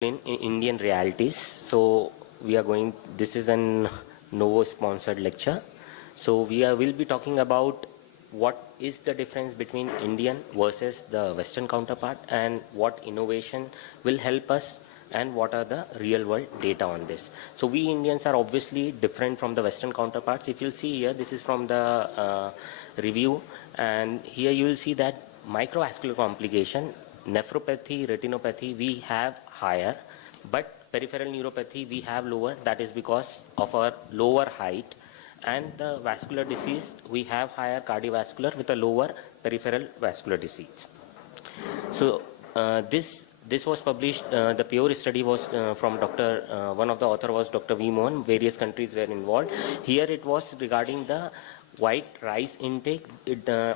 in Indian realities. So we are going. This is an Novo sponsored lecture. So will be talking about what is the difference between Indian versus the Western counterpart, and what innovation will help us, and what are the real world data on this. So we Indians are obviously different from the Western counterparts. If you'll see here, this is from the review, and here you will see that microvascular complication, nephropathy, retinopathy, we have higher, but peripheral neuropathy we have lower. That is because of our lower height. And the vascular disease, we have higher cardiovascular with a lower peripheral vascular disease. So this was published. The pure study was from Dr. One of the author was Dr. V. Mohan. Various countries were involved. Here it was regarding the white rice intake.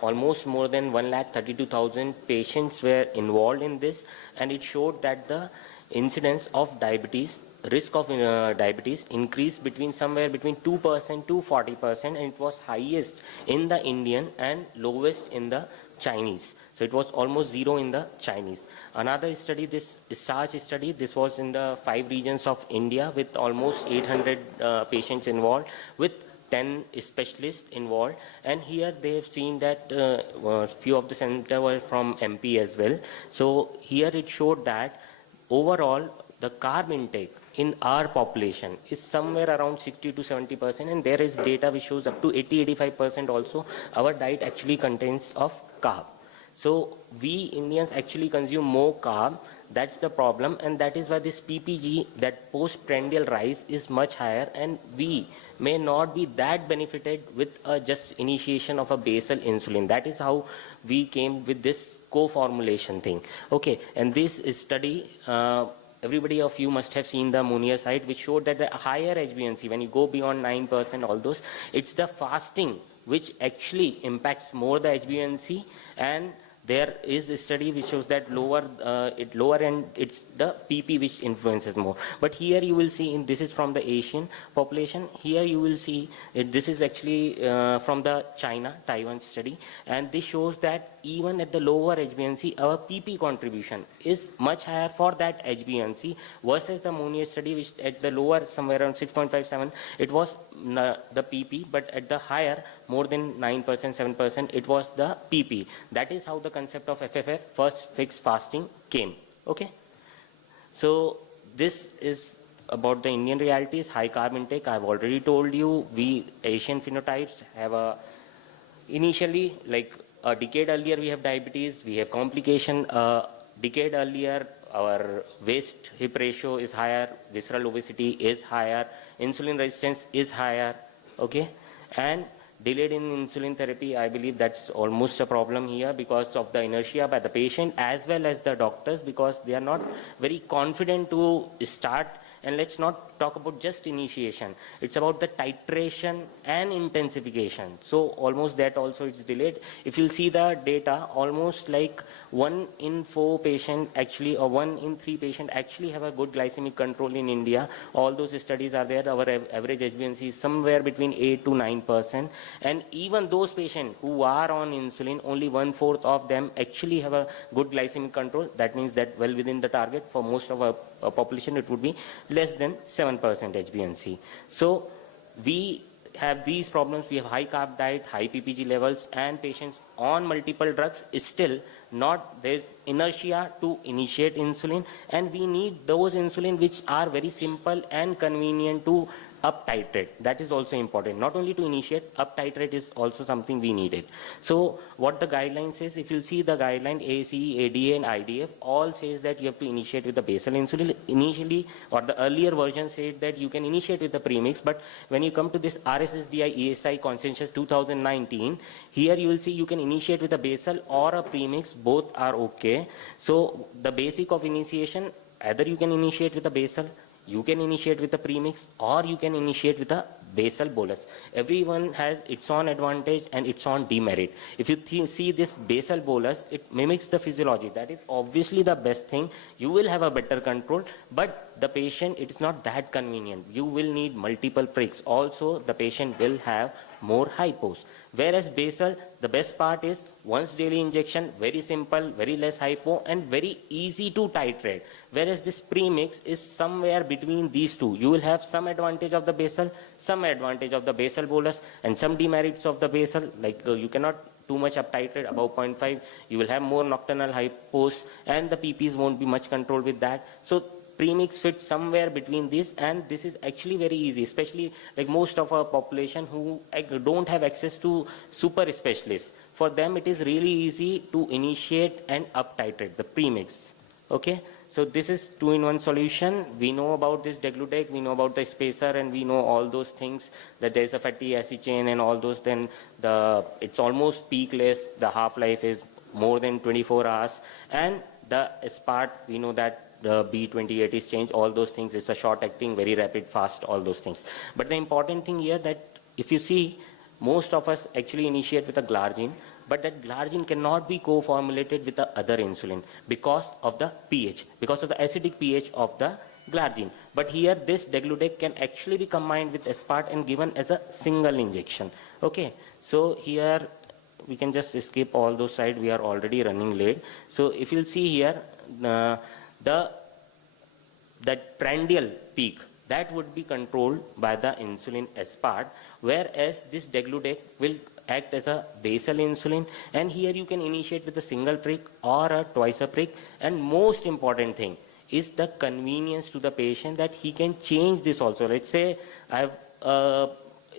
Almost more than 132,000 patients were involved in this, and it showed that the incidence of diabetes, risk of diabetes increased between somewhere between 2% to 40%, and it was highest in the Indian and lowest in the Chinese. So it was almost zero in the Chinese. Another study, this SARS study, this was in the 5 regions of India with almost 800 patients involved, with 10 specialists involved. And here they have seen that few of the centers were from MP as well. So here it showed that overall the carb intake in our population is somewhere around 60 to 70%, and there is data which shows up to 80-85% also our diet actually contains of carb. So we Indians actually consume more carb. That's the problem, and that is why this PPG, that postprandial rise, is much higher, and we may not be that benefited with just initiation of a basal insulin. That is how we came with this co-formulation thing. Okay, and this study, everybody of you must have seen the Munier site, which showed that the higher HbA1c, when you go beyond 9%, all those, it's the fasting which actually impacts more the HbA1c, and there is a study which shows that lower end, it's the PP which influences more. But here you will see, this is from the Asian population. Here you will see this is actually from the Taiwan study, and this shows that even at the lower HbA1c, our PP contribution is much higher for that HbA1c versus the Munier study, which at the lower, somewhere around 6.57, it was the PP, but at the higher, more than 9%, 7%, it was the PP. That is how the concept of FFF, first fixed fasting, came. Okay. So this is about the Indian realities. High carb intake, I've already told you. We Asian phenotypes have initially, like a decade earlier, we have diabetes, we have complication. A decade earlier, our waist hip ratio is higher, visceral obesity is higher, insulin resistance is higher. Okay. And delayed in insulin therapy, I believe that's almost a problem here because of the inertia by the patient as well as the doctors, because they are not very confident to start. And let's not talk about just initiation. It's about the titration and intensification. So almost that also is delayed. If you'll see the data, almost like 1 in 4 patient actually, or 1 in 3 patient actually have a good glycemic control in India. All those studies are there. Our average HbA1c is somewhere between 8 to 9%. And even those patients who are on insulin, only 1/4 of them actually have a good glycemic control. That means that well within the target. For most of our population, it would be less than 7% HbA1c. So we have these problems. We have high carb diet, high PPG levels, and patients on multiple drugs is still not, there's inertia to initiate insulin, and we need those insulin which are very simple and convenient to up titrate. That is also important. Not only to initiate, up titrate is also something we needed. So what the guideline says, if you'll see the guideline, ACE, ADA and IDF all says that you have to initiate with the basal insulin initially, or the earlier version said that you can initiate with the premix. But when you come to this RSSDI ESI consensus 2019, here you will see you can initiate with a basal or a premix, both are okay. So the basic of initiation, either you can initiate with a basal, you can initiate with a premix, or you can initiate with a basal bolus. Everyone has its own advantage and its own demerit. If you see this basal bolus, it mimics the physiology. That is obviously the best thing. You will have a better control, but the patient, it is not that convenient. You will need multiple pricks. Also, the patient will have more hypos. Whereas basal, the best part is once daily injection, very simple, very less hypo, and very easy to titrate. Whereas this premix is somewhere between these two. You will have some advantage of the basal, some advantage of the basal bolus, and some demerits of the basal, like you cannot too much up titrate above 0.5. You will have more nocturnal hypos, and the PPs won't be much controlled with that. So premix fits somewhere between this, and this is actually very easy, especially like most of our population who don't have access to super specialists. For them, it is really easy to initiate and up titrate the premix. Okay, so this is two-in-one solution. We know about this degludec, we know about the spacer, and we know all those things, that there is a fatty acid chain and all those. Then it's almost peakless. The half-life is more than 24 hours, and the SPART, we know that the B28 is changed, all those things. It's a short acting, very rapid, fast, all those things. But the important thing here that if you see, most of us actually initiate with a glargine, but that glargine cannot be co-formulated with the other insulin because of the pH, because of the acidic pH of the glargine. But here this degludec can actually be combined with SPART and given as a single injection. Okay, so here we can just escape all those sides. We are already running late. So if you'll see here, that prandial peak, that would be controlled by the insulin SPART, whereas this degludec will act as a basal insulin, and here you can initiate with a single prick or a twice a prick. And most important thing is the convenience to the patient, that he can change this also. Let's say I have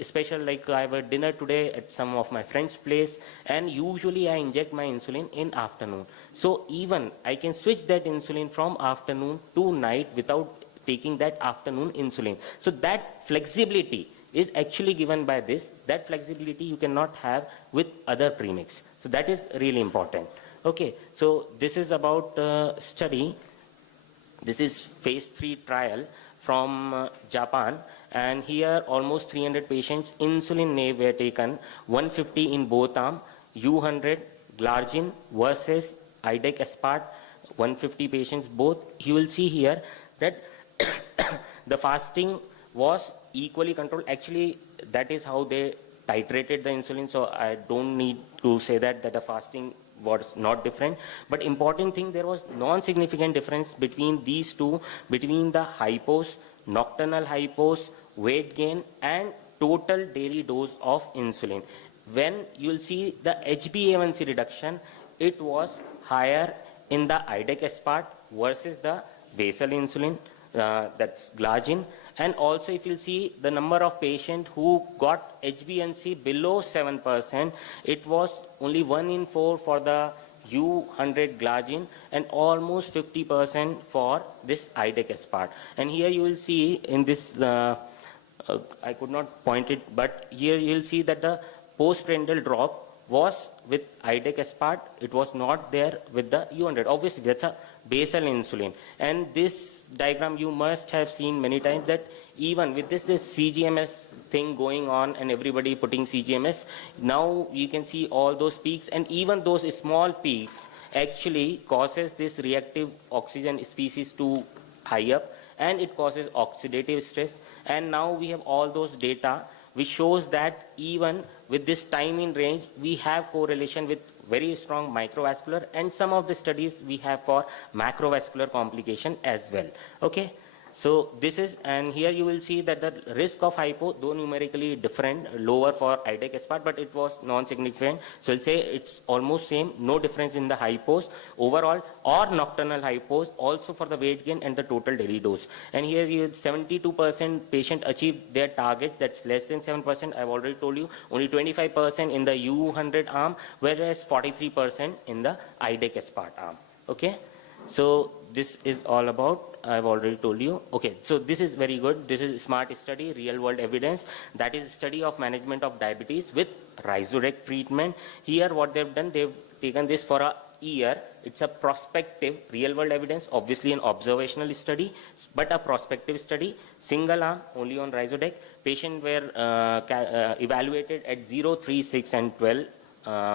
special, like I have a dinner today at some of my friend's place, and usually I inject my insulin in afternoon. So even I can switch that insulin from afternoon to night without taking that afternoon insulin. So that flexibility is actually given by this. That flexibility you cannot have with other premix. So that is really important. Okay, so this is about study. This is phase 3 trial from Japan, and here almost 300 patients, insulin naive were taken, 150 in both arm, U100 glargine versus IDEC SPART, 150 patients both. You will see here that the fasting was equally controlled. Actually, that is how they titrated the insulin, so I don't need to say that the fasting was not different. But important thing, there was non-significant difference between these two, between the hypos, nocturnal hypos, weight gain, and total daily dose of insulin. When you'll see the HbA1c reduction, it was higher in the IDEC SPART versus the basal insulin, that's glargine. And also if you see the number of patients who got HbA1c below 7%, it was only 1 in 4 for the U100 glargine and almost 50% for this IDEC SPART. And here you will see in this, I could not point it, but here you will see that the postprandial drop was with IDEC SPART. It was not there with the U100. Obviously, that's a basal insulin. And this diagram you must have seen many times, that even with this CGMS thing going on and everybody putting CGMS, now you can see all those peaks, and even those small peaks actually causes this reactive oxygen species to high up, and it causes oxidative stress. And now we have all those data which shows that even with this time in range, we have correlation with very strong microvascular, and some of the studies we have for macrovascular complication as well. Okay, so this is, and here you will see that the risk of hypo, though numerically different, lower for IDEC SPART, but it was non-significant. So I'll say it's almost same, no difference in the hypos overall or nocturnal hypos, also for the weight gain and the total daily dose. And here you 72% patient achieved their target, that's less than 7%. I've already told you, only 25% in the U100 arm, whereas 43% in the IDEC SPART arm. Okay, so this is all about, I've already told you. Okay, so this is very good. This is SMART study, real world evidence. That is study of management of diabetes with Rhizodec treatment. Here what they've done, they've taken this for a year. It's a prospective real world evidence, obviously an observational study, but a prospective study. Single arm, only on Rhizodec. Patients were evaluated at 0, 3, 6 and 12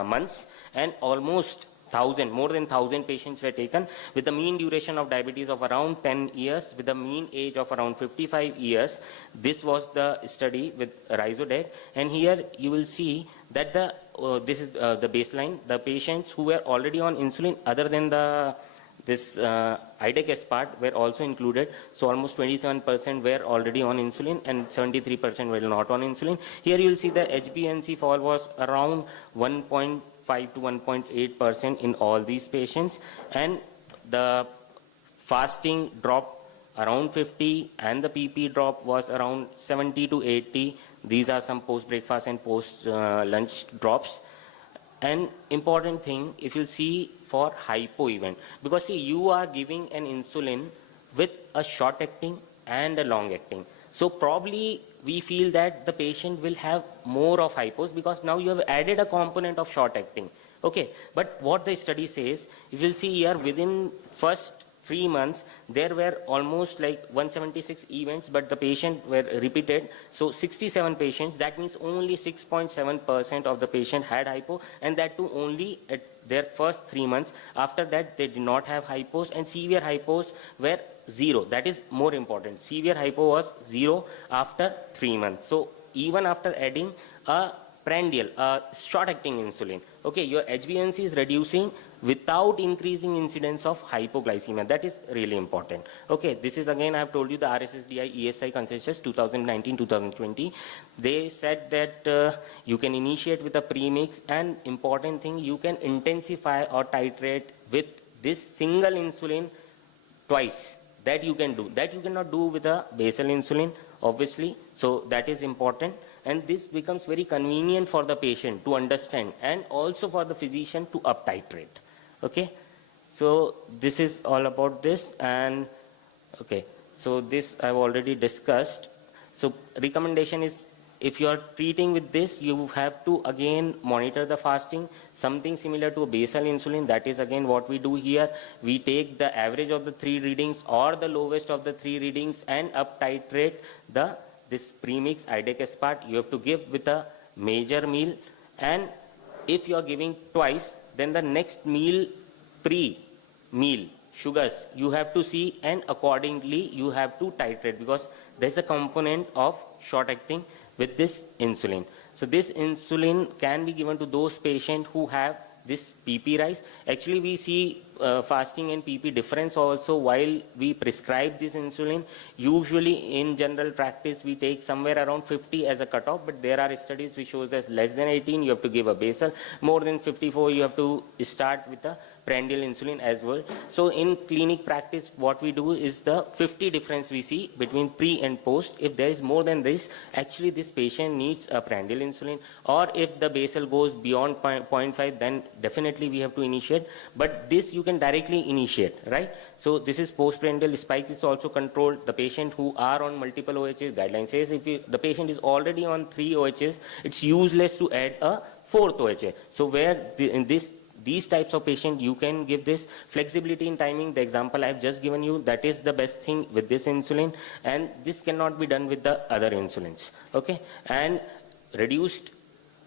months, and almost more than 1,000 patients were taken with the mean duration of diabetes of around 10 years, with the mean age of around 55 years. This was the study with Rhizodec, and here you will see that this is the baseline. The patients who were already on insulin, other than this IDEC part, were also included. So almost 27% were already on insulin and 73% were not on insulin. Here you will see the HbA1c fall was around 1.5 to 1.8% in all these patients, and the fasting drop around 50 and the PP drop was around 70 to 80. These are some post breakfast and post lunch drops. And important thing, if you see for hypo event, because see, you are giving an insulin with a short acting and a long acting. So probably we feel that the patient will have more of hypos because now you have added a component of short acting. Okay, but what the study says, you will see here within first 3 months, there were almost like 176 events, but the patient were repeated. So 67 patients, that means only 6.7% of the patient had hypo, and that too only at their first 3 months. After that, they did not have hypos, and severe hypos were 0. That is more important. Severe hypo was 0 after 3 months. So even after adding a prandial, a short-acting insulin, okay, your HbA1c is reducing without increasing incidence of hypoglycemia. That is really important. Okay, this is again, I have told you the RSSDI ESI consensus 2019-2020. They said that you can initiate with a premix, and important thing, you can intensify or titrate with this single insulin twice. That you can do. That you cannot do with a basal insulin, obviously. So that is important. And this becomes very convenient for the patient to understand, and also for the physician to up titrate. Okay, so this is all about this. And okay, so this I've already discussed. So recommendation is, if you are treating with this, you have to again monitor the fasting, something similar to a basal insulin. That is again what we do here. We take the average of the 3 readings or the lowest of the 3 readings and up titrate this premix IDEC part. You have to give with a major meal, and if you are giving twice, then the next meal, pre-meal sugars, you have to see, and accordingly you have to titrate, because there's a component of short acting with this insulin. So this insulin can be given to those patients who have this PP rise. Actually, we see fasting and PP difference also while we prescribe this insulin. Usually in general practice, we take somewhere around 50 as a cutoff, but there are studies which shows that less than 18, you have to give a basal. More than 54, you have to start with a prandial insulin as well. So in clinic practice, what we do is the 50 difference we see between pre and post. If there is more than this, actually this patient needs a prandial insulin, or if the basal goes beyond 0.5, then definitely we have to initiate. But this you can directly initiate, right? So this is postprandial. Spike is also controlled. The patient who are on multiple OHs, guideline says if the patient is already on 3 OHs, it's useless to add a 4th OHA. So where in these types of patients, you can give this flexibility in timing. The example I have just given you, that is the best thing with this insulin, and this cannot be done with the other insulins. Okay, and reduced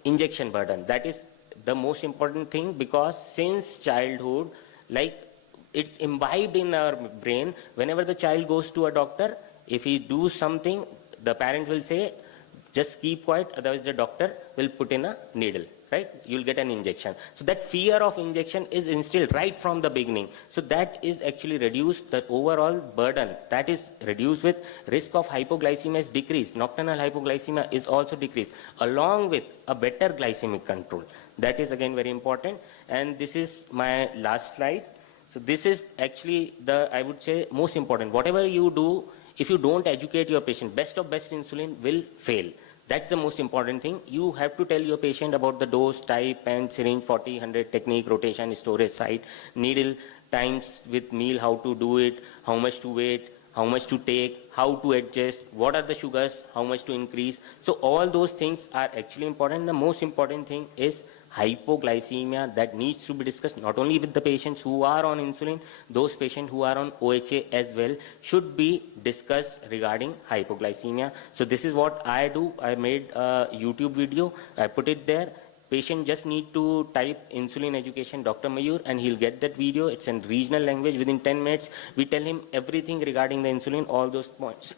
injection burden, that is the most important thing, because since childhood, like, it's imbibed in our brain. Whenever the child goes to a doctor, if he do something, the parent will say, just keep quiet, otherwise the doctor will put in a needle, right? You'll get an injection. So that fear of injection is instilled right from the beginning. So that is actually reduced. The overall burden, that is reduced with risk of hypoglycemia is decreased. Nocturnal hypoglycemia is also decreased, along with a better glycemic control. That is again very important. And this is my last slide. So this is actually the, I would say, most important. Whatever you do, if you don't educate your patient, best of best insulin will fail. That's the most important thing. You have to tell your patient about the dose, type, pen, syringe, 40, 100, technique, rotation, storage site, needle, times with meal, how to do it, how much to wait, how much to take, how to adjust, what are the sugars, how much to increase. So all those things are actually important. The most important thing is hypoglycemia, that needs to be discussed not only with the patients who are on insulin, those patients who are on OHA as well should be discussed regarding hypoglycemia. So this is what I do. I made a YouTube video, I put it there. patient just need to type insulin education Dr. Mayur and he'll get that video. It's in regional language. Within 10 minutes, we tell him everything regarding the insulin, all those points.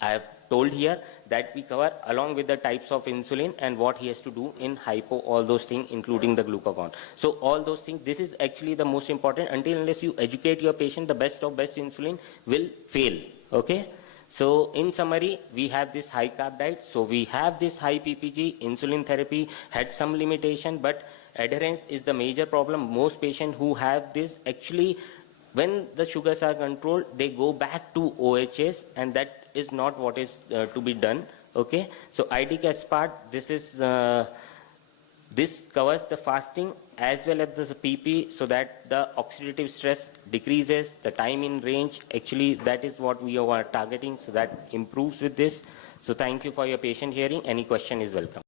I have told here that we cover along with the types of insulin and what he has to do in hypo, all those things, including the glucagon. So all those things, this is actually the most important. Until unless you educate your patient, the best of best insulin will fail. Okay. So in summary, we have this high carb diet. So we have this high PPG, insulin therapy had some limitation, but adherence is the major problem. Most patients who have this actually, when the sugars are controlled, they go back to OHS, and that is not what is to be done. Okay. So IDEC as part, this is this covers the fasting as well as the PP, so that the oxidative stress decreases, the time in range, actually that is what we are targeting, so that improves with this. So thank you for your patient hearing. Any question is welcome.